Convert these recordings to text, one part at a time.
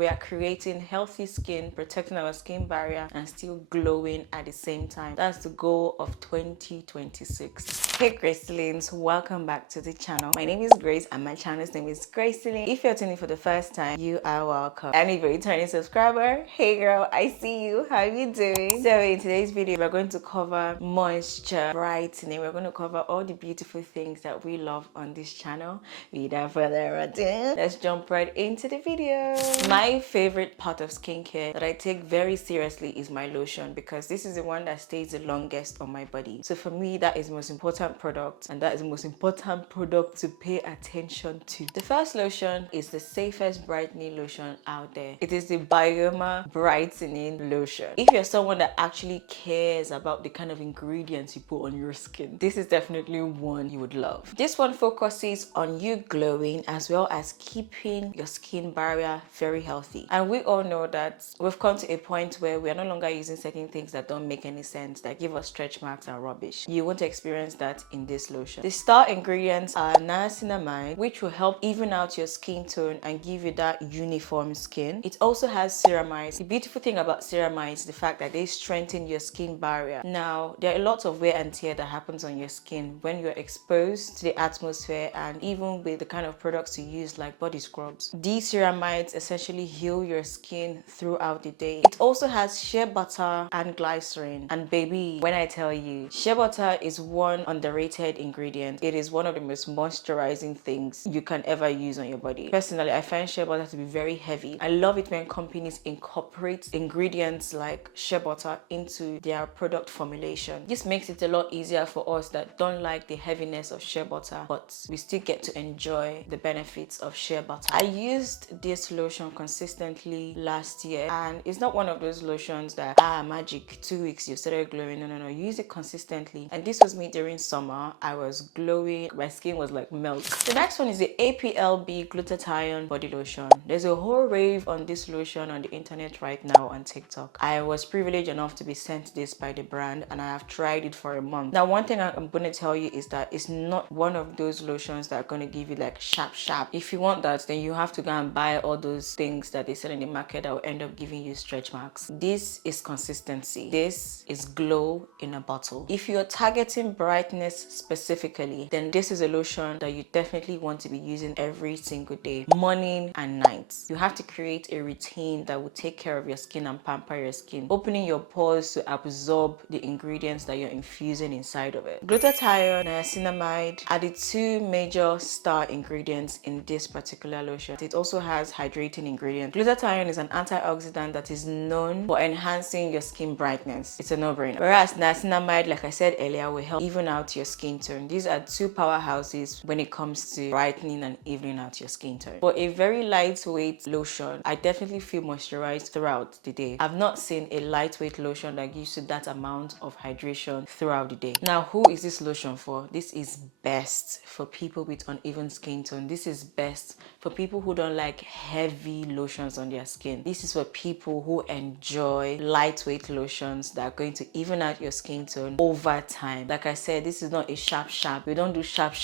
we are creating healthy skin, protecting our skin barrier, and still glowing at the same time. That's the goal of 2026. Hey Gracelines, welcome back to the channel. My name is Grace and my channel's name is Graceline. If you're tuning for the first time, you are welcome. And if you're a returning subscriber, hey girl, I see you. How are you doing? So in today's video, we're going to cover moisture brightening. We're going to cover all the beautiful things that we love on this channel. Without further ado, let's jump right into the video. My favorite part of skincare that I take very seriously is my lotion, because this is the one that stays the longest on my body. So for me, that is the most important product, and that is the most important product to pay attention to. The first lotion is the safest brightening lotion out there. It is the Bioma brightening lotion. If you're someone that actually cares about the kind of ingredients you put on your skin, this is definitely one you would love. This one focuses on you glowing as well as keeping your skin barrier very healthy. And we all know that we've come to a point where we are no longer using certain things that don't make any sense, that give us stretch marks and rubbish. You won't experience that in this lotion. The star ingredients are niacinamide, which will help even out your skin tone and give you that uniform skin. It also has ceramides. The beautiful thing about ceramides is the fact that they strengthen your skin barrier. Now, there are lots of wear and tear that happens on your skin when you're exposed to the atmosphere, and even with the kind of products you use like body scrubs. These ceramides essentially heal your skin throughout the day. It also has shea butter and glycerin. And baby, when I tell you, shea butter is one underrated ingredient. It is one of the most moisturizing things you can ever use on your body. Personally, I find shea butter to be very heavy. I love it when companies incorporate ingredients like shea butter into their product formulation. This makes it a lot easier for us that don't like the heaviness of shea butter, but we still get to enjoy the benefits of shea butter. I used this lotion consistently last year, and it's not one of those lotions that magic 2 weeks you started glowing. No, use it consistently. And this was me during summer. I was glowing, my skin was like milk. The next one is the APLB glutathione body lotion. There's a whole rave on this lotion on the internet right now on TikTok. I was privileged enough to be sent this by the brand, and I have tried it for a month. Now, one thing I'm going to tell you is that it's not one of those lotions that are going to give you like sharp. If you want that, then you have to go and buy all those things that they sell in the market that will end up giving you stretch marks. This is consistency. This is glow in a bottle. If you're targeting brightness specifically, then this is a lotion that you definitely want to be using every single day, morning and night. You have to create a routine that will take care of your skin and pamper your skin, opening your pores to absorb the ingredients that you're infusing inside of it. Glutathione, niacinamide are the two major star ingredients in this particular lotion. It also has hydrating ingredients. Glutathione is an antioxidant that is known for enhancing your skin brightness. It's a no-brainer. Whereas niacinamide, like I said earlier, will help even out your skin tone. These are two powerhouses when it comes to brightening and evening out your skin tone. For a very lightweight lotion, I definitely feel moisturized throughout the day. I've not seen a lightweight lotion that gives you that amount of hydration throughout the day. Now, who is this lotion for? This is best for people with uneven skin tone. This is best for people who don't like heavy lotions on their skin. This is for people who enjoy lightweight lotions that are going to even out your skin tone over time. Like I said, this is not a sharp. We don't do sharp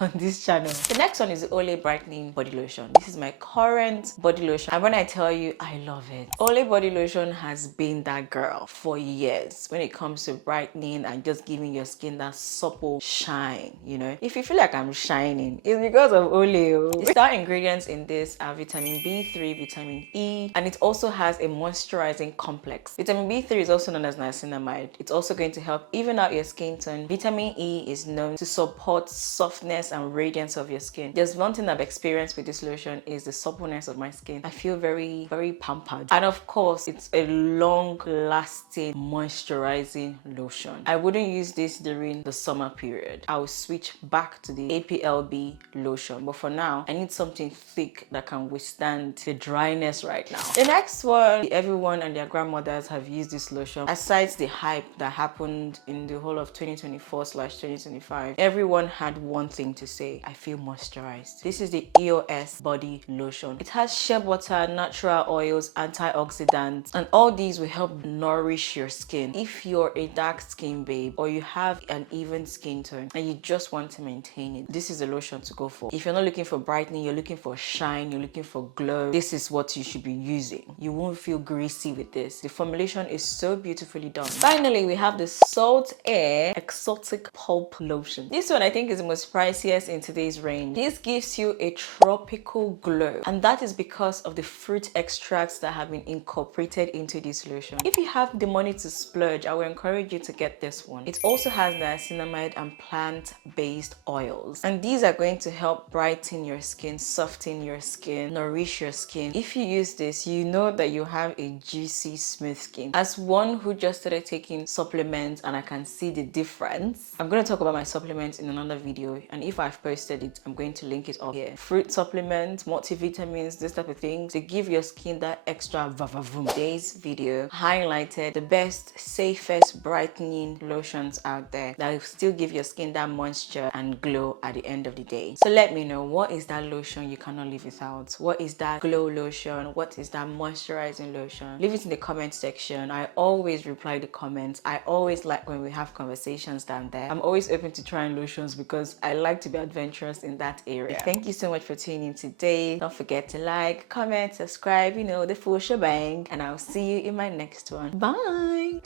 on this channel. The next one is the Olay brightening body lotion. This is my current body lotion, and when I tell you, I love it. Olay body lotion has been that girl for years when it comes to brightening and just giving your skin that supple shine. You know, if you feel like I'm shining, it's because of Olay. The star ingredients in this are vitamin B3, vitamin E, and it also has a moisturizing complex. Vitamin B3 is also known as niacinamide. It's also going to help even out your skin tone. Vitamin E is known to support softness and radiance of your skin. There's one thing I've experienced with this lotion is the suppleness of my skin. I feel very, very pampered. And of course, it's a long-lasting moisturizing lotion. I wouldn't use this during the summer period. I will switch back to the APLB lotion. But for now, I need something thick that can withstand the dryness right now. The next one, everyone and their grandmothers have used this lotion. Aside the hype that happened in the whole of 2024/2025, everyone had one thing to say: I feel moisturized. This is the EOS body lotion. It has shea butter, natural oils, antioxidants, and all these will help nourish your skin. If you're a dark skin babe or you have an even skin tone and you just want to maintain it, this is the lotion to go for. If you're not looking for brightening, you're looking for shine, you're looking for glow, this is what you should be using. You won't feel greasy with this. The formulation is so beautifully done. Finally, we have the Salt Air Exotic Pulp Lotion. This one I think is the most priciest in today's range. This gives you a tropical glow, and that is because of the fruit extracts that have been incorporated into this lotion. If you have the money to splurge, I will encourage you to get this one. It also has niacinamide and plant-based oils, and these are going to help brighten your skin, soften your skin, nourish your skin. If you use this, you know that you have a juicy, smooth skin. As one who just started taking supplements and I can see the difference, I'm going to talk about my supplements in another video, and if I've posted it, I'm going to link it up here. Fruit supplements, multivitamins, this type of things, they give your skin that extra vavavoom. Today's video highlighted the best, safest brightening lotions out there that will still give your skin that moisture and glow at the end of the day. So let me know, what is that lotion you cannot live without? What is that glow lotion? What is that moisturizing lotion? Leave it in the comment section. I always reply the comments. I always like when we have conversations down there. I'm always open to trying lotions because I like to be adventurous in that area. Thank you so much for tuning in today. Don't forget to like, comment, subscribe, you know, the full shebang, and I'll see you in my next one. Bye.